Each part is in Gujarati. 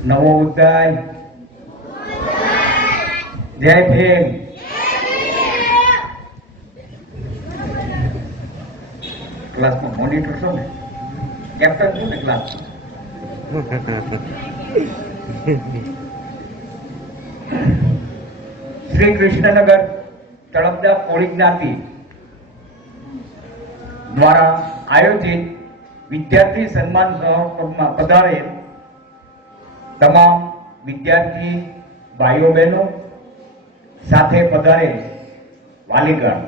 નવો ઉદય જય ભીમ. ક્લાસમાં મોનિટર છો ને? કેપ્ટન છું ને ક્લાસ શ્રી કૃષ્ણનગર તળપદા કોળી જ્ઞાતિ દ્વારા આયોજિત વિદ્યાર્થી સન્માન સમારોહમાં પધારેલ તમામ વિદ્યાર્થી ભાઈઓ બહેનો સાથે પધારે વાલીગણ.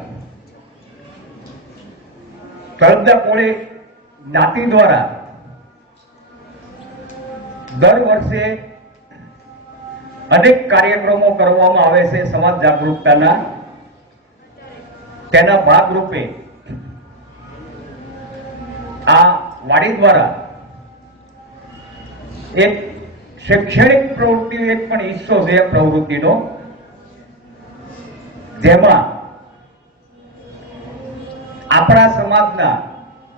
તળપદા કોળે જ્ઞાતિ દ્વારા દર વર્ષે અનેક કાર્યક્રમો કરવામાં આવે છે સમાજ જાગૃતતાના. તેના ભાગરૂપે આ વાડી દ્વારા એક શૈક્ષણિક પ્રવૃત્તિ એક પણ હિસ્સો છે પ્રવૃત્તિનો, જેમાં આપણા સમાજના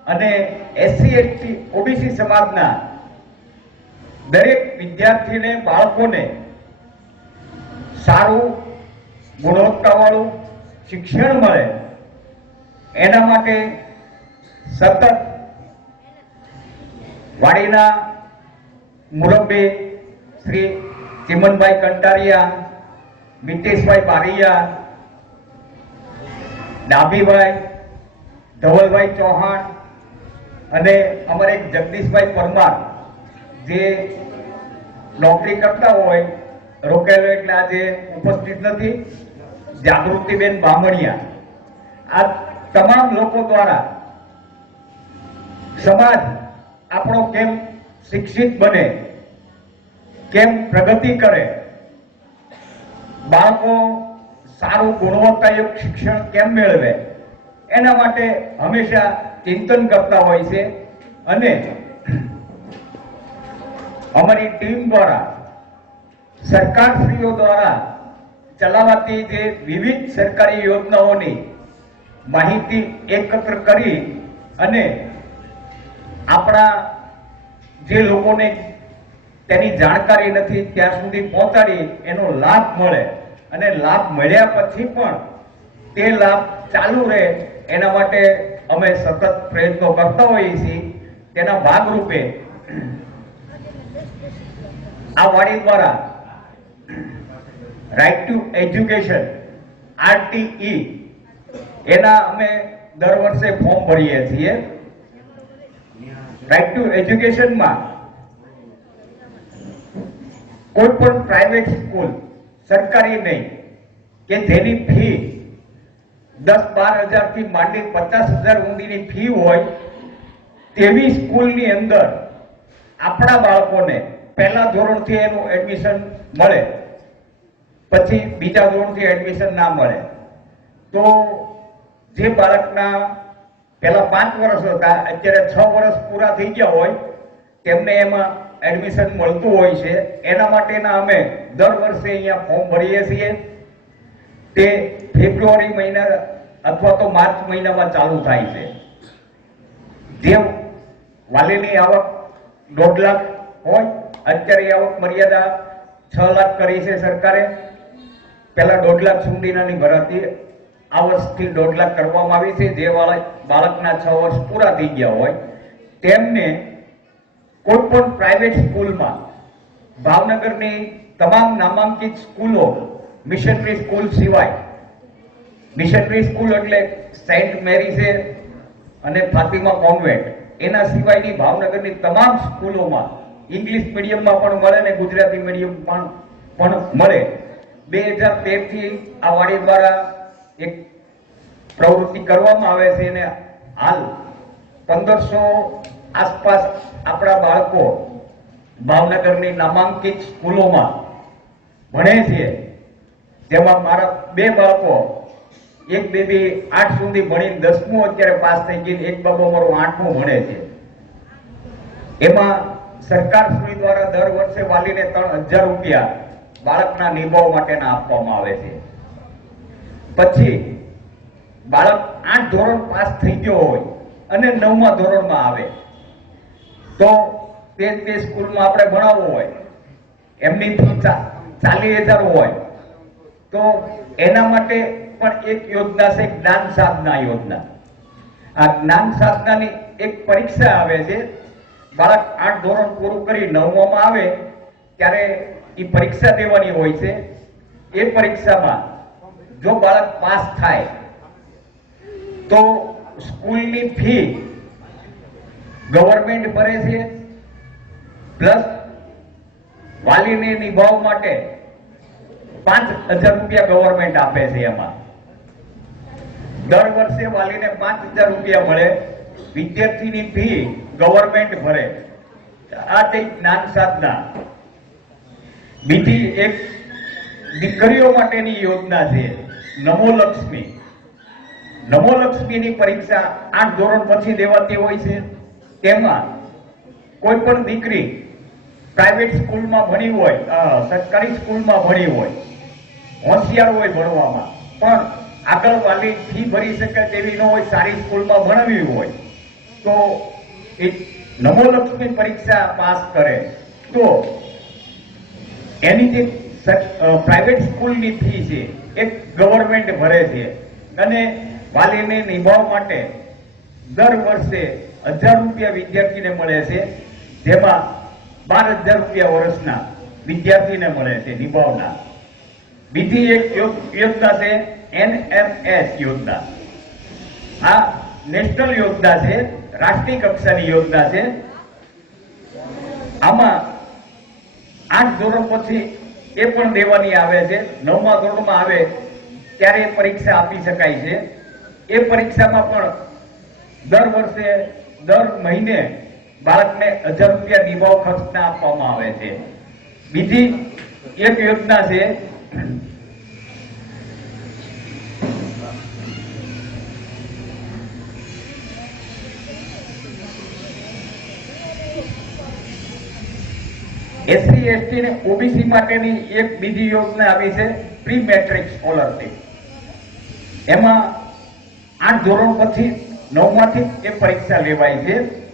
અને એસસી, એસટી, ઓબીસી સમાજના દરેક વિદ્યાર્થીને, બાળકોને સારું ગુણવત્તાવાળું શિક્ષણ મળે, એના માટે સતત વાડીના મુરબ્બી શ્રી ચિમનભાઈ કંટારિયા મિતેશભાઈ બારૈયા, ડાભીભાઈ, ધવલભાઈ ચૌહાણ અને અમારે જગદીશભાઈ પરમાર જે નોકરી કરતા હોય, રોકાયેલો એટલે આજે ઉપસ્થિત નથી, જાગૃતિબેન બામણિયા. આ તમામ લોકો દ્વારા સમાજ આપણો કેમ શિક્ષિત બને? કેમ પ્રગતિ કરે? બાળકો સારું ગુણવત્તાયુક્ત શિક્ષણ કેમ મેળવે? એના માટે હંમેશા ચિંતન કરતા હોય છે અને અમારી ટીમ દ્વારા, સરકારશ્રીઓ દ્વારા ચલાવાતી જે વિવિધ સરકારી યોજનાઓની માહિતી એકત્ર કરી અને આપણા જે લોકોને તેની જાણકારી નથી, ત્યાં સુધી પહોંચાડી એનો લાભ મળે. અને લાભ મળ્યા પછી પણ તે લાભ ચાલુ રહે. એના માટે અમે સતત પ્રયત્નો કરતા હોઈએ છીએ. તેના ભાગરૂપે આ વાડી દ્વારા રાઇટ ટુ એજ્યુકેશન આરટીઈ એના અમે દર વર્ષે ફોર્મ ભરીએ છીએ. રાઇટ ટુ એજ્યુકેશનમાં કોઈ પણ પ્રાઇવેટ સ્કૂલ સરકારી નહીં, કે જેની ફી દસ બાર હજારથી માંડી પચાસ હજાર સુધીની ફી હોય, તેવી સ્કૂલની અંદર આપણા બાળકોને પહેલા ધોરણથી એનું એડમિશન મળે, પછી બીજા ધોરણથી એડમિશન ના મળે. તો જે બાળકના પહેલા પાંચ વર્ષ હતા, અત્યારે છ વર્ષ પૂરા થઈ ગયા હોય તેમને એમાં એડમિશન મળતું હોય છે. એના માટેના અમે દર વર્ષે અહીંયા ફોર્મ ભરીએ છીએ. તે ફેબ્રુઆરી મહિના અથવા તો માર્ચ મહિનામાં ચાલુ થાય છે. જે વાલીની આવક દોઢ લાખ હોય, અત્યારે આવક મર્યાદા છ લાખ કરી છે સરકારે. પહેલા દોઢ લાખ સુધીનાની ભરાતી આ વર્ષથી દોઢ લાખ કરવામાં આવી છે. જે બાળકના છ વર્ષ પૂરા થઈ ગયા હોય, તેમને કોઈ પણ પ્રાઇવેટ સ્કૂલમાં ભાવનગરની તમામ નામાંકિત સ્કૂલો મિશનરી સ્કૂલ સિવાય મિશનરી સ્કૂલ એટલે સેન્ટ મેરી છે અને ફાતિમા કોન્વેન્ટ. એના સિવાયની ભાવનગરની તમામ સ્કૂલોમાં ઇંગ્લિશ મીડિયમમાં પણ મળે ને ગુજરાતી મીડિયમ પણ પણ મળે. બે હજાર તેરથી આ વાડી દ્વારા એક પ્રવૃત્તિ કરવામાં આવે છે અને હાલ પંદરસો આસપાસ આપણા બાળકો ભાવનગરની નામાંકિત સ્કૂલોમાં ભણે છે, જેમાં મારા બે બાળકો, એક બેબી આઠ સુધી ભણીને દસમું અત્યારે પાસ થઈ ગઈ એક બાબો મારો આઠમું ભણે છે. એમાં સરકાર શ્રી દ્વારા દર વર્ષે વાલીને ત્રણ હજાર રૂપિયા બાળકના નિભાવ માટેના આપવામાં આવે છે. પછી બાળક આઠ ધોરણ પાસ થઈ ગયો હોય અને નવમા ધોરણમાં આવે. તો તે તે સ્કૂલમાં આપણે ભણાવવું હોય. એમની ફી ચાલીસ હજાર હોય. તો એના માટે પણ એક યોજના છે, જ્ઞાન સાધના યોજના. આ જ્ઞાન સાધનાની એક પરીક્ષા આવે છે. બાળક આઠ ધોરણ પૂરું કરી નવમામાં આવે, ત્યારે એ પરીક્ષા દેવાની હોય છે. એ પરીક્ષામાં જો બાળક પાસ થાય, તો સ્કૂલની ફી ગવર્મેન્ટ ભરે છે, પ્લસ વાલીને નિભાવ માટે પાંચ હજાર રૂપિયા ગવર્મેન્ટ આપે છે એમાં. દર વર્ષે વાલીને પાંચ હજાર રૂપિયા મળે, વિદ્યાર્થીની ફી ગવર્મેન્ટ ભરે. આ તે જ્ઞાન સાધના. બીજી એક દીકરીઓ માટેની યોજના છે નમો લક્ષ્મી નમો લક્ષ્મીની પરીક્ષા આઠ ધોરણ પછી દેવાતી હોય છે. તેમાં કોઈ પણ દીકરી પ્રાઇવેટ સ્કૂલમાં ભણી હોય સરકારી સ્કૂલમાં ભણી હોય, હોશિયાર હોય ભણવામાં, પણ આગળ વાલી ફી ભરી શકે તેવી ન હોય, સારી સ્કૂલમાં ભણવી હોય, તો એ નમો લક્ષ્મી પરીક્ષા પાસ કરે, તો એની જે પ્રાઇવેટ સ્કૂલની ફી છે, એ ગવર્મેન્ટ ભરે છે. અને વાલીને નિભાવવા માટે દર વર્ષે હજાર રૂપિયા વિદ્યાર્થીને મળે છે, જેમાં બાર હજાર રૂપિયા વર્ષના વિદ્યાર્થીને મળે છે નિભાવના બીજી એક યોગ- યોજના છે, એનએમએસ યોજના. આ નેશનલ યોજના છે, રાષ્ટ્રીય કક્ષાની યોજના છે. આમાં આઠ ધોરણ પછી એ પણ દેવાની આવે છે, નવમા ધોરણમાં આવે ત્યારે પરીક્ષા આપી શકાય છે. એ પરીક્ષામાં પણ દર વર્ષે દર મહિને બાળકને હજાર રૂપિયા નિભાવ ખર્ચને આપવામાં આવે છે. બીજી એક યોજના છે, એસસી, એસટી ને ઓબીસી માટેની એક બીજી યોજના આવી છે, પ્રી મેટ્રિક સ્કોલરશીપ. એમાં આઠ ધોરણ પછી નવમાંથી એ પરીક્ષા લેવાય છે.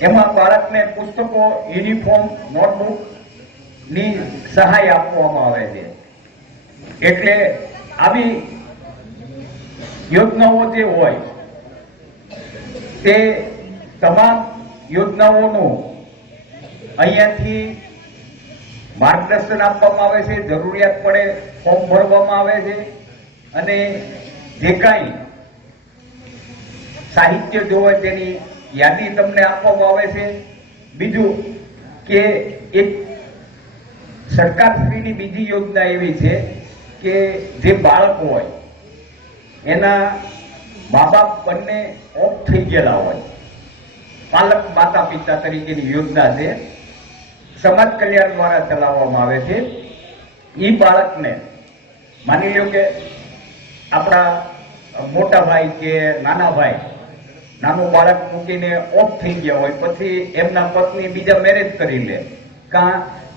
એમાં બાળકને પુસ્તકો યુનિફોર્મ નોટબુકની સહાય આપવામાં આવે છે. એટલે આવી યોજનાઓ જે હોય, તે તમામ યોજનાઓનું અહીંયાથી માર્ગદર્શન આપવામાં આવે છે, જરૂરિયાત પડે, ફોર્મ ભરવામાં આવે છે, અને જે કાંઈ સાહિત્ય જોવે તેની યાદી તમને આપવામાં આવે છે. બીજું કે એક સરકારશ્રીની બીજી યોજના એવી છે કે જે બાળક હોય, એના મા બાપ બંને ઓફ થઈ ગયેલા હોય. પાલક માતા પિતા તરીકેની યોજના છે. સમાજ કલ્યાણ દ્વારા ચલાવવામાં આવે છે. એ બાળકને માની લો કે આપણા મોટા ભાઈ કે નાના ભાઈ નાનું બાળક મૂકીને ઓફ થઈ ગયા હોય, પછી એમના પત્ની બીજા મેરેજ કરી લે. કાં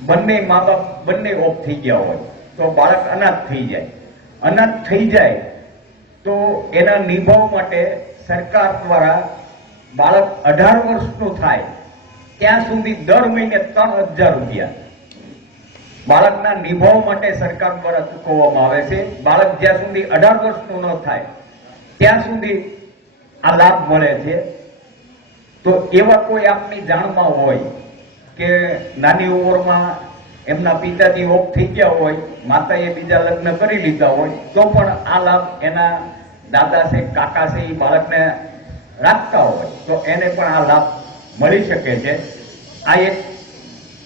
બંને મા બાપ બંને ઓફ થઈ ગયા હોય, તો બાળક અનાથ થઈ જાય. અનાથ થઈ જાય તો એના નિભાવ માટે સરકાર દ્વારા બાળક અઢાર વર્ષનું થાય, ત્યાં સુધી દર મહિને ત્રણ હજાર રૂપિયા. બાળકના નિભાવ માટે સરકાર દ્વારા ચૂકવવામાં આવે છે. બાળક જ્યાં સુધી અઢાર વર્ષનું ન થાય, ત્યાં સુધી આ લાભ મળે છે. તો એવા કોઈ આપની જાણમાં હોય કે નાની ઉંમરમાં એમના પિતાજી ઓફ થઈ ગયા હોય, માતાએ બીજા લગ્ન કરી લીધા હોય, તો પણ આ લાભ એના દાદા છે, કાકા છે, એ બાળકને રાખતા હોય, તો એને પણ આ લાભ મળી શકે છે. આ એક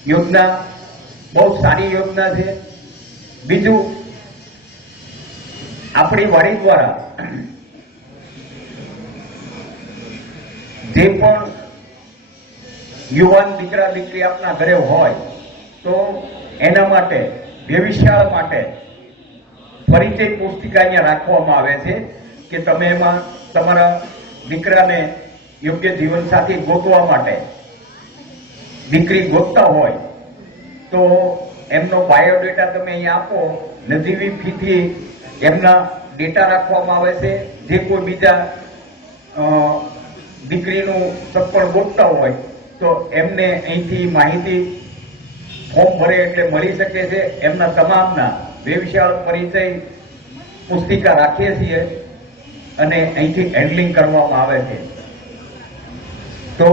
યોજના, બહુ સારી યોજના છે. બીજું, આપણી વાડી દ્વારા જે પણ યુવાન દીકરા દીકરી આપના ઘરે હોય, તો એના માટે વ્યવિશાળ માટે પરિચય પુસ્તિકા અહીંયા રાખવામાં આવે છે કે તમે એમાં તમારા દીકરાને યોગ્ય જીવનસાથી ગોતવા માટે દીકરી ગોતતા હોય, તો એમનો બાયોડેટા તમે અહીંયા આપો. નજીવી ફીથી એમના ડેટા રાખવામાં આવે છે. જે કોઈ બીજા દીકરીનું સગપણ ગોતતા હોય, તો એમને અહીંથી માહિતી ફોર્મ ભરે એટલે મળી શકે છે. એમના તમામના વ્યવસાય પરિચય પુસ્તિકા રાખીએ છીએ અને અહીંથી હેન્ડલિંગ કરવામાં આવે છે. તો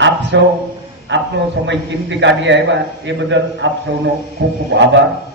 આપ સૌ આપનો સમય કિંમતી કાઢી આવ્યા. એ બદલ આપ સૌનો ખૂબ ખૂબ આભાર.